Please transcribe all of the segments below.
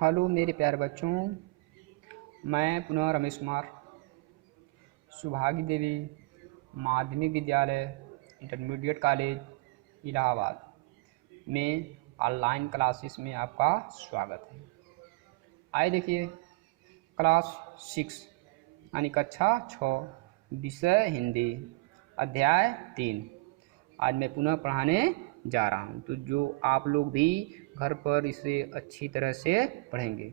Hello मेरे प्यारे बच्चों, मैं पुनः रमेश कुमार सुभागी देवी माध्यमिक विद्यालय इंटरमीडिएट कॉलेज इलाहाबाद में ऑनलाइन क्लासेस में आपका स्वागत है। आइए देखिए, क्लास 6 यानी कक्षा 6 विषय हिंदी अध्याय 3 आज मैं पुनः पढ़ाने जा रहा हूँ। तो जो आप लोग भी घर पर इसे अच्छी तरह से पढ़ेंगे।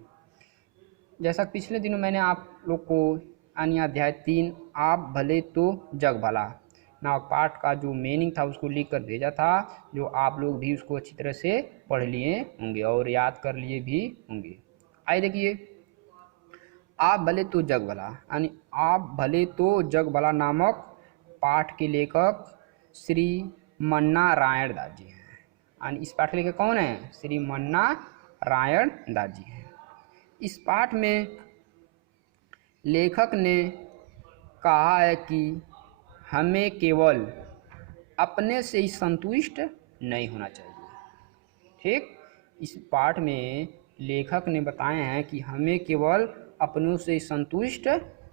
जैसा पिछले दिनों मैंने आप लोग को यानी अध्याय 3 आप भले तो जग भला नामक पाठ का जो मीनिंग था उसको लिख कर भेजा था, जो आप लोग भी उसको अच्छी तरह से पढ़ लिए होंगे और याद कर लिए भी होंगे। आइए देखिए, आप भले तो जग भला यानी आप भले तो जग भला नामक पाठ के लेखक श्री मन्ना रायण दास जी हैं। यानी इस पाठ के लेखक कौन है? श्री मन्ना रायण दास जी हैं। इस पाठ में लेखक ने कहा है कि हमें केवल अपने से ही संतुष्ट नहीं होना चाहिए। ठीक, इस पाठ में लेखक ने बताए हैं कि हमें केवल अपनों से संतुष्ट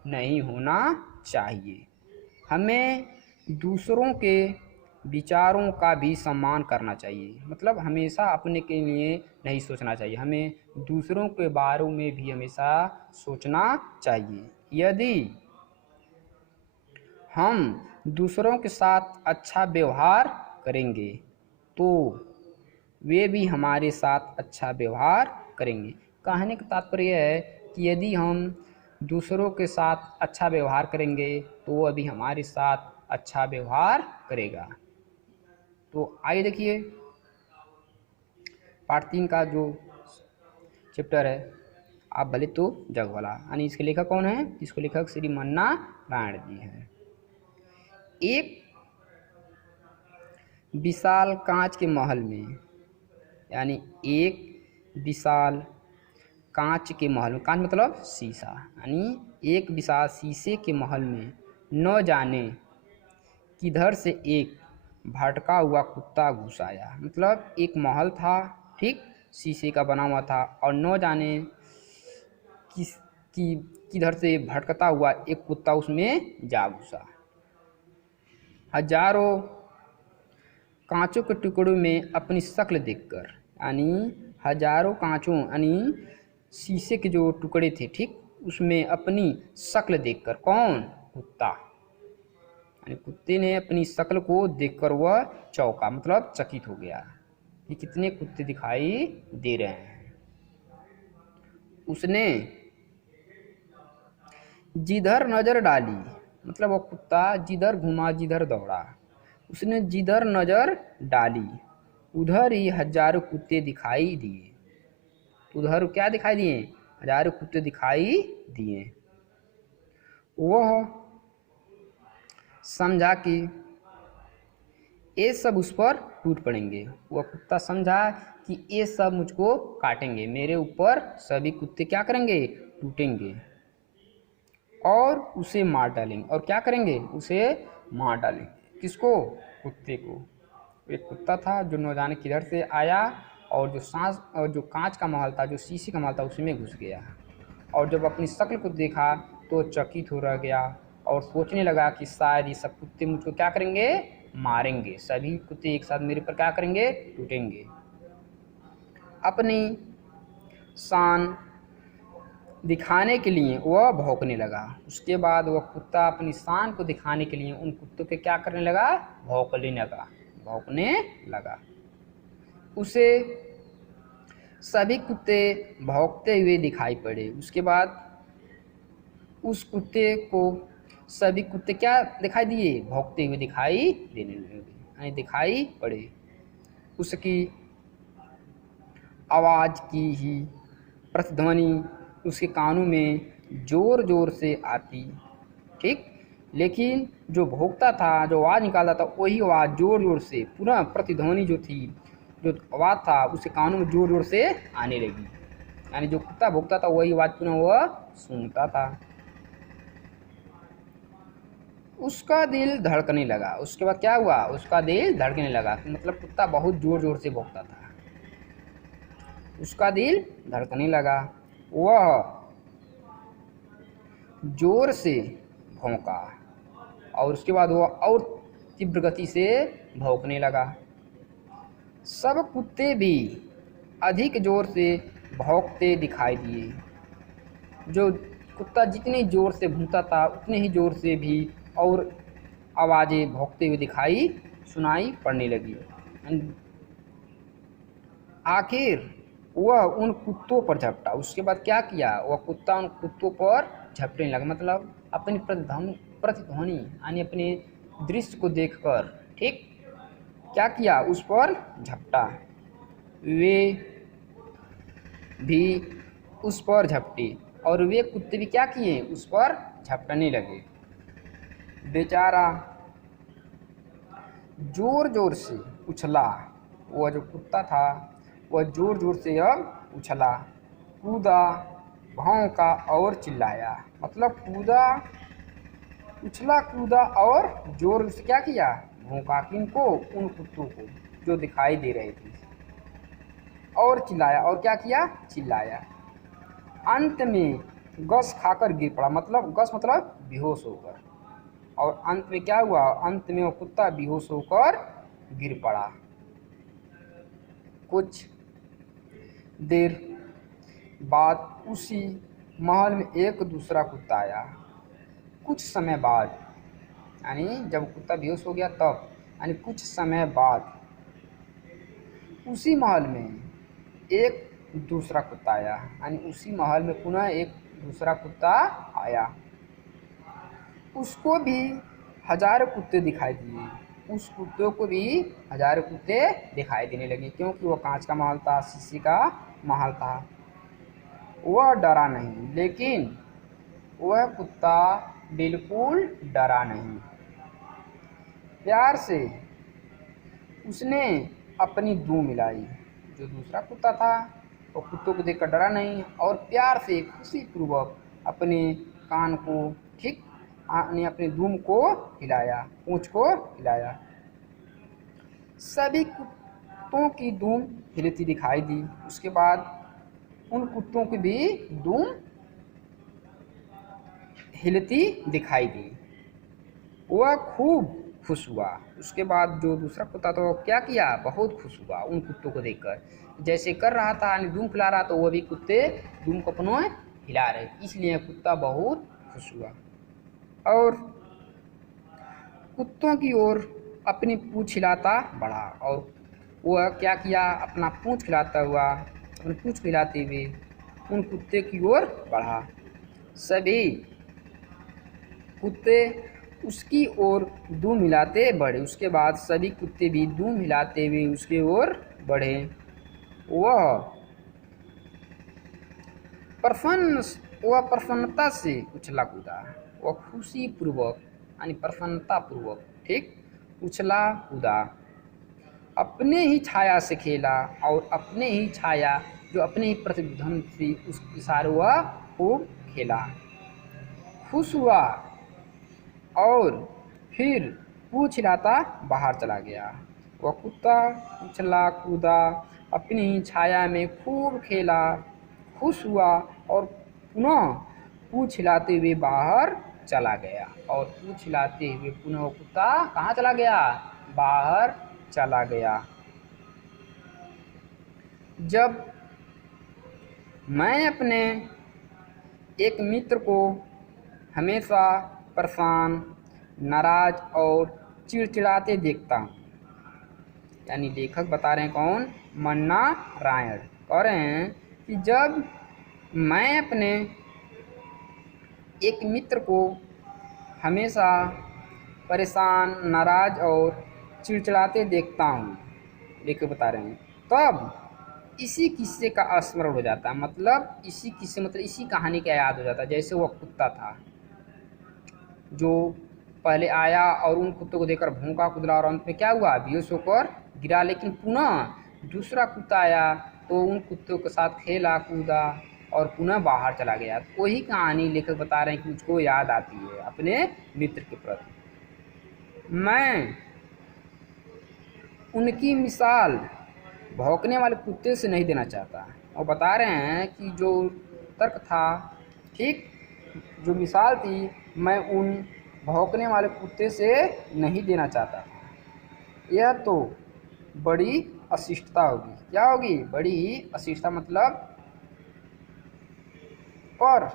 नहीं होना चाहिए, हमें दूसरों के विचारों का भी सम्मान करना चाहिए। मतलब हमेशा अपने के लिए नहीं सोचना चाहिए, हमें दूसरों के बारे में भी हमेशा सोचना चाहिए। यदि हम दूसरों के साथ अच्छा व्यवहार करेंगे तो वे भी हमारे साथ अच्छा व्यवहार करेंगे। कहने का तात्पर्य है कि यदि हम दूसरों के साथ अच्छा व्यवहार करेंगे तो वह भी हमारे साथ अच्छा व्यवहार करेगा। तो आइए देखिए, पार्ट 3 का जो चैप्टर है आप भले तो जग भला, यानी इसके लेखक कौन है? इसको लेखक श्री मन्ना रायण जी हैं। एक विशाल कांच के महल में, यानी एक विशाल कांच के महल में, कांच मतलब शीशा, यानी एक विशाल शीशे के महल में न जाने किधर से एक भटका हुआ कुत्ता घुस आया। मतलब एक महल था, ठीक, शीशे का बना हुआ था और न जाने किधर से भटकता हुआ एक कुत्ता उसमें जा घुसा। हजारों कांचों के टुकड़ों में अपनी शक्ल देखकर, यानी हजारों कांचों यानी शीशे के जो टुकड़े थे, ठीक, उसमें अपनी शक्ल देखकर, कौन? कुत्ता, यानी कुत्ते ने अपनी शक्ल को देखकर वह चौंका, मतलब चकित हो गया कि कितने कुत्ते दिखाई दे रहे हैं। उसने जिधर नजर डाली, मतलब वह कुत्ता जिधर घुमा जिधर दौड़ा, उसने जिधर नजर डाली उधर ही हजारों कुत्ते दिखाई दिए। उधर क्या दिखाई दिए? हजारों कुत्ते दिखाई दिए। वह समझा कि ये सब उस पर टूट पड़ेंगे। वह कुत्ता समझा कि ये सब मुझको काटेंगे, मेरे ऊपर सभी कुत्ते क्या करेंगे? टूटेंगे और उसे मार डालेंगे। और क्या करेंगे? उसे मार डालेंगे। किसको? कुत्ते को। एक कुत्ता था जो न जाने किधर से आया और जो कांच का महल था, जो शीशे का महल था, उसी में घुस गया और जब अपनी शक्ल को देखा तो चकित हो रह गया और सोचने लगा कि शायद ये सब कुत्ते मुझको क्या करेंगे? मारेंगे। सभी कुत्ते एक साथ मेरे पर क्या करेंगे? टूटेंगे। अपनी शान दिखाने के लिए वह भौंकने लगा। उसके बाद वह कुत्ता अपनी शान को दिखाने के लिए उन कुत्तों के क्या करने लगा? भौंकने लगा। उसे सभी कुत्ते भौंकते हुए दिखाई पड़े। उसके बाद उस कुत्ते को सभी कुत्ते क्या दिखाई दिए? भौंकते हुए दिखाई देने लगे, यानी दिखाई पड़े। उसकी आवाज़ की ही प्रतिध्वनि उसके कानों में जोर जोर से आती, ठीक, लेकिन जो भोंकता था, जो आवाज़ निकालता था, वही आवाज़ जोर जोर से पुनः प्रतिध्वनि जो थी, जो आवाज़ था उसके कानों में जोर जोर से आने लगी। यानी जो कुत्ता भोंकता था वही आवाज़ पुनः वह सुनता था। उसका दिल धड़कने लगा। उसके बाद क्या हुआ? उसका दिल धड़कने लगा, मतलब कुत्ता बहुत जोर जोर से भौंकता था। उसका दिल धड़कने लगा। वह जोर से भौंका और उसके बाद वह और तीव्र गति से भौंकने लगा। सब कुत्ते भी अधिक जोर से भौंकते दिखाई दिए। जो कुत्ता जितनी जोर से भौंकता था उतने ही जोर से भी और आवाज़ें भौंकते हुए दिखाई सुनाई पड़ने लगी। आखिर वह उन कुत्तों पर झपटा। उसके बाद क्या किया, वह कुत्ता उन कुत्तों पर झपटने लगा, मतलब अपनी प्रतिध्वनि यानी अपने दृश्य को देखकर, ठीक, क्या किया, उस पर झपटा। वे भी उस पर झपटे और वे कुत्ते भी क्या किए, उस पर झपटने लगे। बेचारा जोर जोर से उछला। वह जो कुत्ता था वह जोर जोर से अब उछला, कूदा, भौंका और चिल्लाया। मतलब कूदा, उछला, कूदा और जोर से क्या किया, भौंका। किनको, उन कुत्तों को जो दिखाई दे रहे थे, और चिल्लाया। और क्या किया, चिल्लाया। अंत में गस खाकर गिर पड़ा। मतलब गस मतलब बेहोश होकर। और अंत में क्या हुआ, अंत में वो कुत्ता बेहोश होकर गिर पड़ा। कुछ देर बाद उसी महल में एक दूसरा कुत्ता आया। कुछ समय बाद, यानी जब कुत्ता बेहोश हो गया तब, यानी कुछ समय बाद उसी महल में एक दूसरा कुत्ता आया। यानी उसी महल में पुनः एक दूसरा कुत्ता आया। उसको भी हजारों कुत्ते दिखाई दिए। उस कुत्तों को भी हजारों कुत्ते दिखाई देने लगे, क्योंकि वह कांच का महल था, शीशे का महल था। वह डरा नहीं, लेकिन वह कुत्ता बिल्कुल डरा नहीं। प्यार से उसने अपनी दूम मिलाई। जो दूसरा कुत्ता था वो कुत्तों को देखकर डरा नहीं और प्यार से खुशी पूर्वक अपने कान को, ठीक, ने अपने दूम को हिलाया, पूंछ को हिलाया। सभी कुत्तों की दूम हिलती दिखाई दी। उसके बाद उन कुत्तों की भी दूम हिलती दिखाई दी। वह खूब खुश हुआ। उसके बाद जो दूसरा कुत्ता था वो क्या किया, बहुत खुश हुआ उन कुत्तों को देखकर। जैसे कर रहा था, यानी दूम खिला रहा, तो वह भी कुत्ते दूम को अपनों हिला रहे, इसलिए कुत्ता बहुत खुश हुआ और कुत्तों की ओर अपनी पूंछ हिलाता बढ़ा। और वह क्या किया, अपना पूंछ हिलाता हुआ, अपनी पूंछ हिलाते हुए उन कुत्ते की ओर बढ़ा। सभी कुत्ते उसकी ओर दूम हिलाते बढ़े। उसके बाद सभी कुत्ते भी दूम हिलाते हुए उसके ओर बढ़े। वह प्रसन्नता से उछला कूदा। वह खुशी पूर्वक यानी प्रसन्नता पूर्वक, ठीक, उछला कूदा, अपने ही छाया से खेला और अपने ही छाया, जो अपने ही प्रतिध्वनि थी, उसके सारे वह खूब खेला, खुश हुआ और फिर पूंछ हिलाता बाहर चला गया। वह कुत्ता उछला कूदा, अपनी ही छाया में खूब खेला, खुश हुआ और पुनः पूंछ हिलाते हुए बाहर चला गया। और पूंछ हिलाते हुए पुनः वो कुत्ता कहाँ चला गया, बाहर चला गया। जब मैं अपने एक मित्र को हमेशा परेशान, नाराज और चिड़चिड़ाते देखता हूँ, यानी लेखक बता रहे हैं कौन, मन्ना रायण, कह रहे हैं कि जब मैं अपने एक मित्र को हमेशा परेशान, नाराज और चिड़चिड़ाते देखता हूँ, लेखक बता रहे हैं, तब इसी किस्से का स्मरण हो जाता है। मतलब इसी किस्से, मतलब इसी कहानी का याद हो जाता है। जैसे वह कुत्ता था जो पहले आया और उन कुत्तों को देखकर भौंका, कुदला और अंत में क्या हुआ, बेहोश होकर गिरा। लेकिन पुनः दूसरा कुत्ता आया तो उन कुत्तों के साथ खेला, कूदा और पुनः बाहर चला गया। तो वही कहानी लेखक बता रहे हैं कि मुझको याद आती है अपने मित्र के प्रति। मैं उनकी मिसाल भौंकने वाले कुत्ते से नहीं देना चाहता। और बता रहे हैं कि जो तर्क था, ठीक, जो मिसाल थी, मैं उन भौंकने वाले कुत्ते से नहीं देना चाहता था। यह तो बड़ी अशिष्टता होगी। क्या होगी? बड़ी ही अशिष्टता, मतलब। पर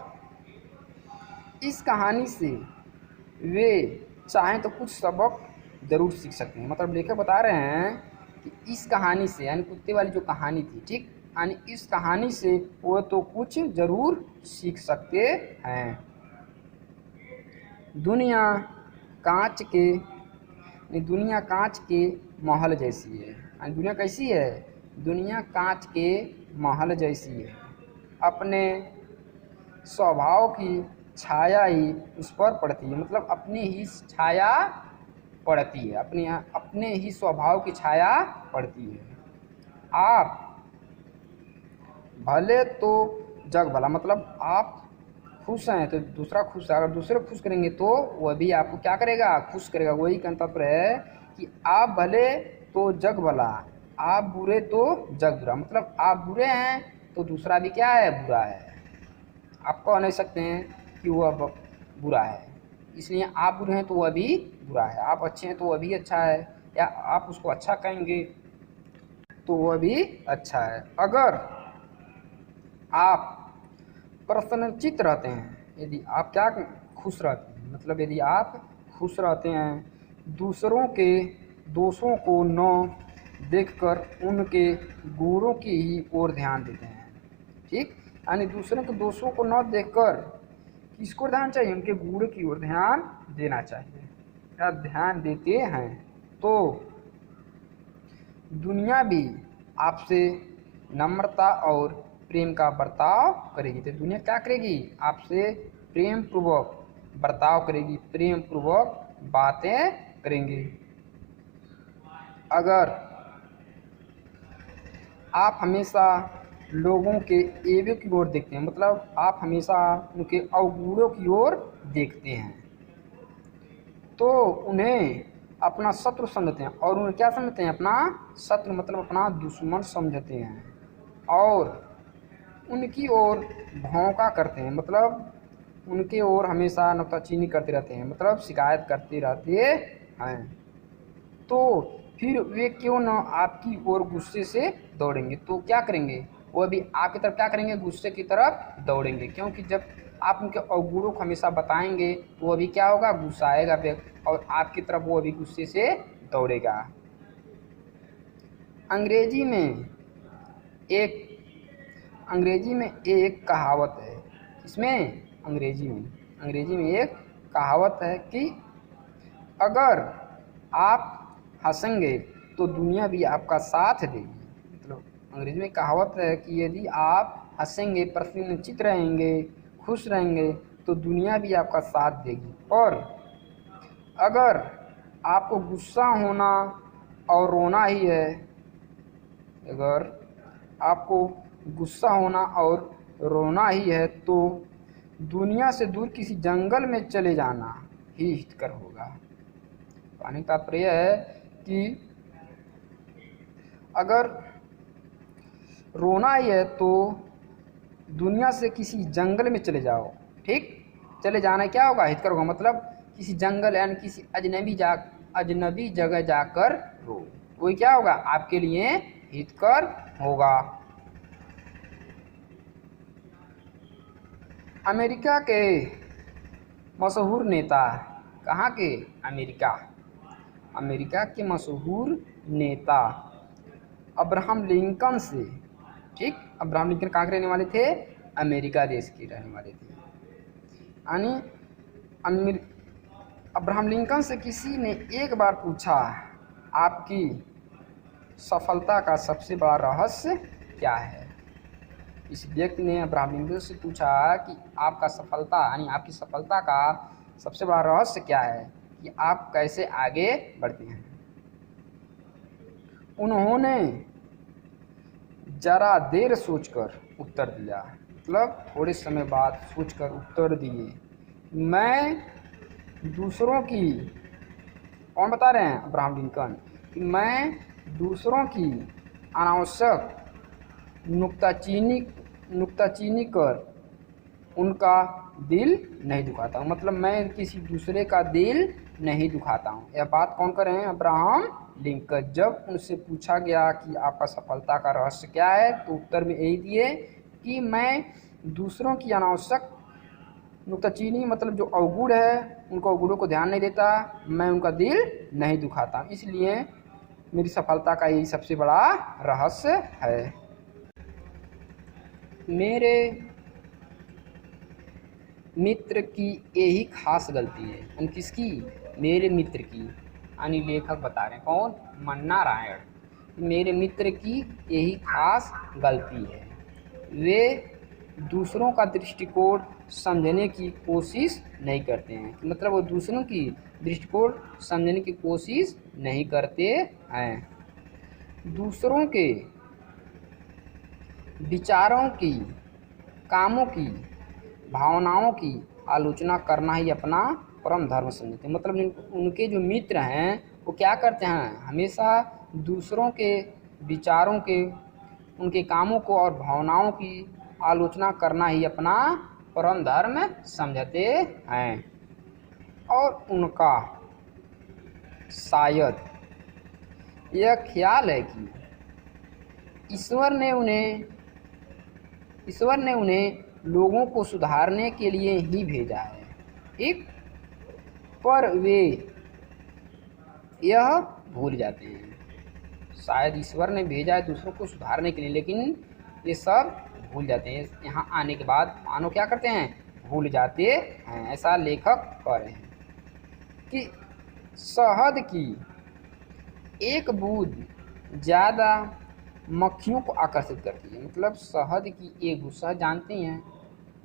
इस कहानी से वे चाहें तो कुछ सबक जरूर सीख सकते हैं। मतलब लेखक बता रहे हैं कि इस कहानी से, यानी कुत्ते वाली जो कहानी थी, ठीक, यानी इस कहानी से वो तो कुछ जरूर सीख सकते हैं। दुनिया कांच के महल जैसी है। यानी दुनिया कैसी है? दुनिया कांच के महल जैसी है। अपने स्वभाव की छाया ही उस पर पड़ती है। मतलब अपनी ही छाया पड़ती है, अपने ही स्वभाव की छाया पड़ती है। आप भले तो जग भला, मतलब आप खुश हैं तो दूसरा खुश है। अगर दूसरे खुश करेंगे तो वह भी आपको क्या करेगा? खुश करेगा। वही तात्पर्य है कि आप भले तो जग भला, आप बुरे तो जग बुरा। मतलब आप बुरे हैं तो दूसरा भी क्या है? बुरा है। आप कह नहीं सकते हैं कि वह बुरा है, इसलिए आप बुरे हैं तो वह भी बुरा है। आप अच्छे हैं तो वह भी अच्छा है, या आप उसको अच्छा कहेंगे तो वह भी अच्छा है। अगर आप प्रसन्नचित्त रहते हैं, यदि आप क्या खुश रहते हैं, मतलब यदि आप खुश रहते हैं, दूसरों के दोषों को न देखकर उनके गुणों की ही ओर ध्यान देते हैं, ठीक, यानी दूसरों के दोषों को न देखकर किसको ध्यान चाहिए? उनके गुण की ओर ध्यान देना चाहिए, या ध्यान देते हैं तो दुनिया भी आपसे नम्रता और प्रेम का बर्ताव करेगी। तो दुनिया क्या करेगी? आपसे प्रेम पूर्वक बर्ताव करेगी, प्रेम पूर्वक बातें करेंगे। अगर आप हमेशा लोगों के ऐबों की ओर देखते हैं, मतलब आप हमेशा उनके अवगुणों की ओर देखते हैं, तो उन्हें अपना शत्रु समझते हैं। और उन्हें क्या समझते हैं? अपना शत्रु, मतलब अपना दुश्मन समझते हैं, और उनकी ओर भौंका करते हैं, मतलब उनके ओर हमेशा नुक्ताचीनी करते रहते हैं, मतलब शिकायत करते रहते हैं। तो फिर वे क्यों न आपकी ओर गुस्से से दौड़ेंगे? तो क्या करेंगे? वो भी आपकी तरफ क्या करेंगे? गुस्से की तरफ दौड़ेंगे, क्योंकि जब आप उनके अवगुणों को हमेशा बताएंगे तो वो भी क्या होगा? गुस्सा आएगा और आपकी तरफ वो भी गुस्से से दौड़ेगा। अंग्रेजी में एक कहावत है। इसमें अंग्रेजी में एक कहावत है कि अगर आप हंसेंगे तो दुनिया भी आपका साथ देगी। मतलब अंग्रेजी में कहावत है कि यदि आप हंसेंगे, प्रसन्नचित्त रहेंगे, खुश रहेंगे तो दुनिया भी आपका साथ देगी। और अगर आपको गुस्सा होना और रोना ही है, अगर आपको गुस्सा होना और रोना ही है तो दुनिया से दूर किसी जंगल में चले जाना ही हितकर होगा। कहने का तात्पर्य है कि अगर रोना ही है तो दुनिया से किसी जंगल में चले जाओ, ठीक, चले जाना क्या होगा? हितकर होगा। मतलब किसी जंगल यानी किसी अजनबी जगह जाकर रो, वही क्या होगा? आपके लिए हितकर होगा। अमेरिका के मशहूर नेता, कहाँ के? अमेरिका के मशहूर नेता अब्राहम लिंकन से, ठीक, अब्राहम लिंकन कहाँ के रहने वाले थे? अमेरिका देश के रहने वाले थे। यानी अब्राहम लिंकन से किसी ने एक बार पूछा, आपकी सफलता का सबसे बड़ा रहस्य क्या है? इस व्यक्ति ने अब्राहम लिंकन से पूछा कि आपका सफलता, यानी आपकी सफलता का सबसे बड़ा रहस्य क्या है, कि आप कैसे आगे बढ़ते हैं? उन्होंने जरा देर सोचकर उत्तर दिया, मतलब थोड़े समय बाद सोचकर उत्तर दिए, मैं दूसरों की, कौन बता रहे हैं? अब्राहम लिंकन, कि मैं दूसरों की अनावश्यक नुक्ताचीनी कर उनका दिल नहीं दुखाता हूँ। मतलब मैं किसी दूसरे का दिल नहीं दुखाता हूँ। यह बात कौन कर रहे हैं? Abraham Lincoln. जब उनसे पूछा गया कि आपका सफलता का रहस्य क्या है, तो उत्तर में यही दिए कि मैं दूसरों की अनावश्यक नुक्ताचीनी मतलब जो अवगुण है उनको अवगुणों को ध्यान नहीं देता, मैं उनका दिल नहीं दुखाता, इसलिए मेरी सफलता का यही सबसे बड़ा रहस्य है। मेरे मित्र की यही खास गलती है। यानी किसकी? मेरे मित्र की। यानी लेखक बता रहे हैं, कौन? मन्ना रायण। मेरे मित्र की यही खास गलती है, वे दूसरों का दृष्टिकोण समझने की कोशिश नहीं करते हैं। मतलब वो दूसरों की दृष्टिकोण समझने की कोशिश नहीं करते हैं। दूसरों के विचारों की, कामों की, भावनाओं की आलोचना करना ही अपना परम धर्म समझते हैं। मतलब उनके जो मित्र हैं वो क्या करते हैं? हमेशा दूसरों के विचारों के, उनके कामों को और भावनाओं की आलोचना करना ही अपना परम धर्म समझते हैं। और उनका शायद यह ख्याल है कि ईश्वर ने उन्हें लोगों को सुधारने के लिए ही भेजा है, ठीक? पर वे यह भूल जाते हैं। शायद ईश्वर ने भेजा है दूसरों को सुधारने के लिए, लेकिन ये सब भूल जाते हैं। यहाँ आने के बाद मानो क्या करते हैं? भूल जाते हैं। ऐसा लेखक कह रहे हैं कि शहद की एक बूंद ज़्यादा मक्खियों को आकर्षित करती है। मतलब शहद की एक बूंद, शहद जानते हैं,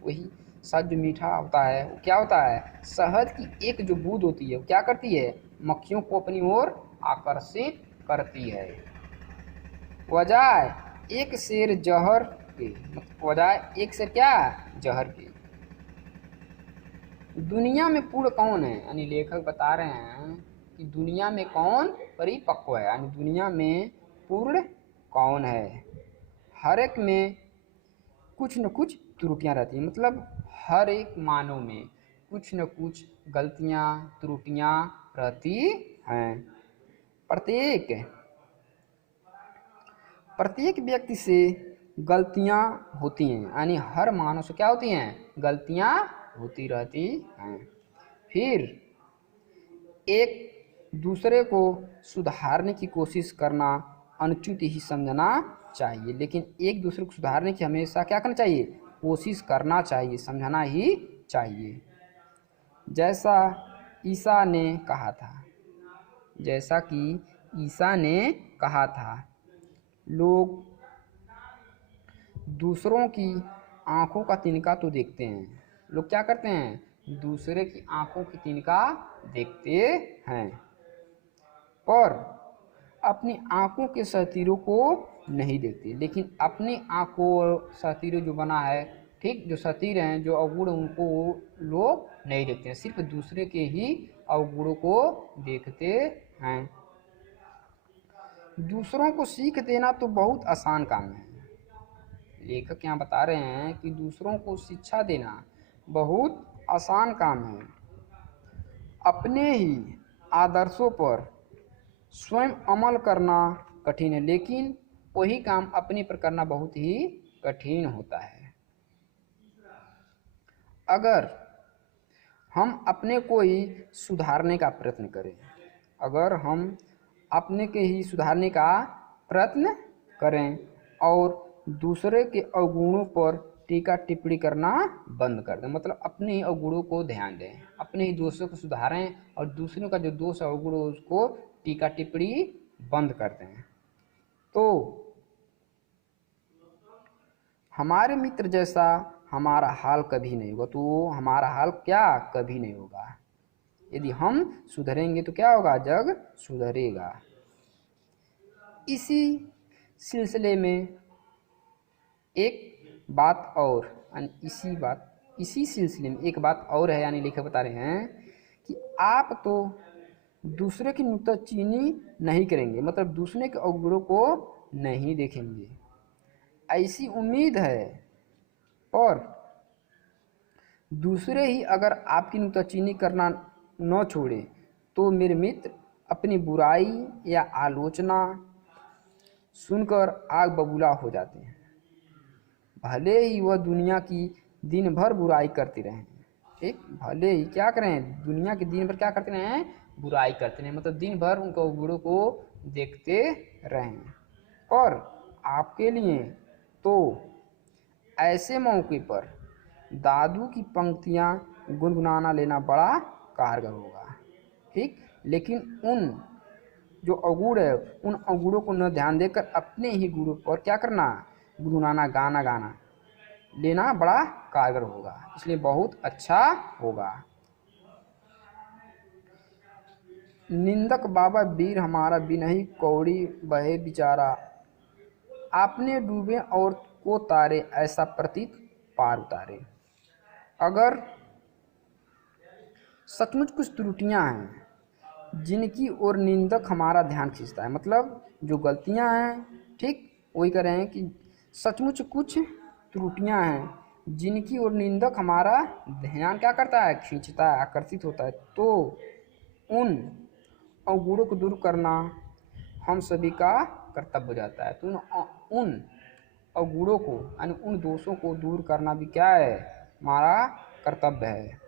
वही शहद जो मीठा होता है वो क्या होता है? शहद की एक जो बूंद होती है वो क्या करती है? मक्खियों को अपनी ओर आकर्षित करती है। वजह एक शेर जहर के, वजह एक से क्या? जहर के। दुनिया में पूर्ण कौन है? यानी लेखक बता रहे हैं कि दुनिया में कौन परिपक्व है, यानी दुनिया में पूर्ण कौन है? हर एक में कुछ न कुछ त्रुटियां रहती हैं। मतलब हर एक मानव में कुछ न कुछ गलतियां, त्रुटियां रहती हैं। प्रत्येक व्यक्ति से गलतियां होती हैं, यानी हर मानव से क्या होती हैं? गलतियां होती रहती हैं। फिर एक दूसरे को सुधारने की कोशिश करना अनुचित ही समझना चाहिए, लेकिन एक दूसरे को सुधारने की हमेशा क्या करना चाहिए? कोशिश करना चाहिए, समझना ही चाहिए। जैसा कि ईसा ने कहा था, लोग दूसरों की आंखों का तिनका तो देखते हैं। लोग क्या करते हैं? दूसरे की आंखों की तिनका देखते हैं, पर अपनी आंखों के सहतीरों को नहीं देखते। लेकिन अपनी आंखों और सहतीरों जो बना है, ठीक, जो सहतीर हैं, जो अवगुण, उनको लोग नहीं देखते हैं, सिर्फ दूसरे के ही अवगुणों को देखते हैं। दूसरों को सीख देना तो बहुत आसान काम है। लेखक यहाँ बता रहे हैं कि दूसरों को शिक्षा देना बहुत आसान काम है। अपने ही आदर्शों पर स्वयं अमल करना कठिन है, लेकिन वही काम अपने पर करना बहुत ही कठिन होता है। अगर हम अपने को ही सुधारने का प्रयत्न करें, अगर हम अपने के ही सुधारने का प्रयत्न करें और दूसरे के अवगुणों पर टीका टिप्पणी करना बंद कर दें, मतलब अपने ही अवगुणों को ध्यान दें, अपने ही दोषों को सुधारें और दूसरों का जो दोष अवगुण हो उसको टीका टिप्पणी बंद कर दें, तो हमारे मित्र जैसा हमारा हाल कभी नहीं होगा। तो हमारा हाल क्या? कभी नहीं होगा। यदि हम सुधरेंगे तो क्या होगा? जग सुधरेगा। इसी सिलसिले में एक बात और, इसी सिलसिले में एक बात और है, यानी लेखक बता रहे हैं कि आप तो दूसरे की नुक्ताचीनी नहीं करेंगे, मतलब दूसरे के अवगुणों को नहीं देखेंगे। ऐसी उम्मीद है, और दूसरे ही अगर आपकी नुक्ताचीनी करना न छोड़े तो मेरे मित्र अपनी बुराई या आलोचना सुनकर आग बबूला हो जाते हैं, भले ही वह दुनिया की दिन भर बुराई करते रहें। ठीक, भले ही क्या करें, दुनिया के दिन भर क्या करते रहें, बुराई करते रहें, मतलब दिन भर उनको बुरों को देखते रहें। और आपके लिए तो ऐसे मौके पर दादू की पंक्तियाँ गुनगुनाना लेना बड़ा कारगर होगा। ठीक, लेकिन उन जो अवगुण है उन अवगुणों को न ध्यान देकर अपने ही गुणों पर क्या करना, गुनगुनाना गाना लेना बड़ा कारगर होगा, इसलिए बहुत अच्छा होगा। निंदक बाबा वीर हमारा बिनही कौड़ी बहे बिचारा, आपने डूबे और को तारे ऐसा प्रतीत पार उतारे। अगर सचमुच कुछ त्रुटियां हैं जिनकी ओर निंदक हमारा ध्यान खींचता है, मतलब जो गलतियां हैं, ठीक, वही कह रहे हैं कि सचमुच कुछ त्रुटियां हैं जिनकी ओर निंदक हमारा ध्यान क्या करता है, खींचता है, आकर्षित होता है, तो उन अवगुणों को दूर करना हम सभी का कर्तव्य हो जाता है। तो उन अवगुणों को यानी उन दोषों को दूर करना भी क्या है, हमारा कर्तव्य है।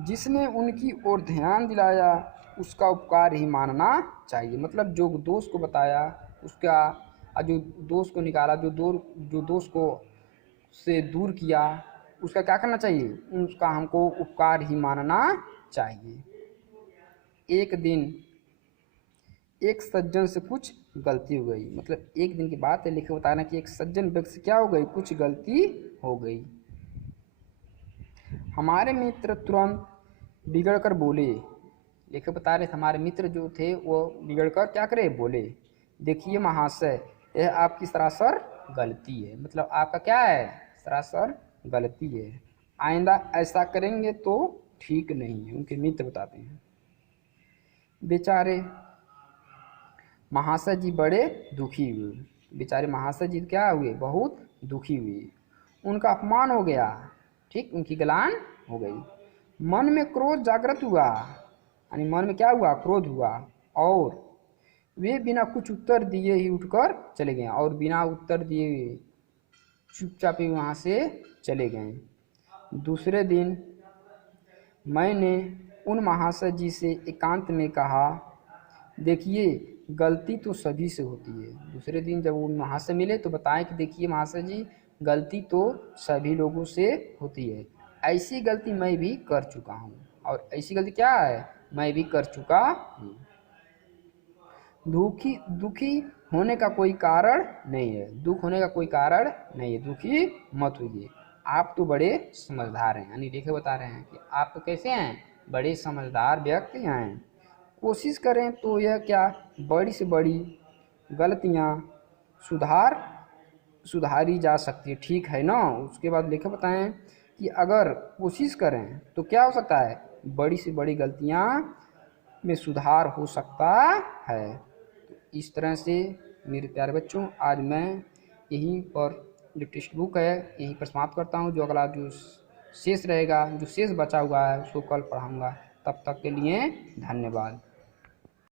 जिसने उनकी ओर ध्यान दिलाया उसका उपकार ही मानना चाहिए, मतलब जो दोष को बताया उसका, जो दोष को निकाला, जो दोष को से दूर किया, उसका क्या करना चाहिए, उसका हमको उपकार ही मानना चाहिए। एक दिन एक सज्जन से कुछ गलती हो गई, मतलब एक दिन की बात है, लेखक बता रहे हैं कि एक सज्जन व्यक्ति से क्या हो गई, कुछ गलती हो गई। हमारे मित्र तुरंत बिगड़ कर बोले, लेखक बता रहे हमारे मित्र जो थे वो बिगड़ कर क्या करे, बोले, देखिए महाशय यह आपकी सरासर गलती है, मतलब आपका क्या है, सरासर गलती है, आइंदा ऐसा करेंगे तो ठीक नहीं है। उनके मित्र बताते हैं। बेचारे महाशय जी बड़े दुखी हुए, बेचारे महाशय जी क्या हुए, बहुत दुखी हुए, उनका अपमान हो गया, ठीक, उनकी गलान हो गई। मन में क्रोध जागृत हुआ, यानी मन में क्या हुआ, क्रोध हुआ, और वे बिना कुछ उत्तर दिए ही उठकर चले गए, और बिना उत्तर दिए चुपचाप ही वहाँ से चले गए। दूसरे दिन मैंने उन महाशय जी से एकांत में कहा, देखिए गलती तो सभी से होती है। दूसरे दिन जब वो महाशय मिले तो बताएं कि देखिए महाशय जी गलती तो सभी लोगों से होती है, ऐसी गलती मैं भी कर चुका हूँ, और ऐसी गलती क्या है, मैं भी कर चुका हूँ। दुखी होने का कोई कारण नहीं है, दुख होने का कोई कारण नहीं है, दुखी मत होइए, आप तो बड़े समझदार हैं, यानी लेखक बता रहे हैं कि आप तो कैसे हैं, बड़े समझदार व्यक्ति हैं। कोशिश करें तो यह क्या, बड़ी से बड़ी गलतियाँ सुधारी जा सकती है, ठीक है ना। उसके बाद लेखक बताएं कि अगर कोशिश करें तो क्या हो सकता है, बड़ी से बड़ी गलतियाँ में सुधार हो सकता है। तो इस तरह से मेरे प्यारे बच्चों आज मैं यहीं पर जो टेक्स्ट बुक है यहीं पर समाप्त करता हूँ। जो अगला जो शेष रहेगा, जो शेष बचा हुआ है उसको कल पढ़ाऊँगा। तब तक के लिए धन्यवाद।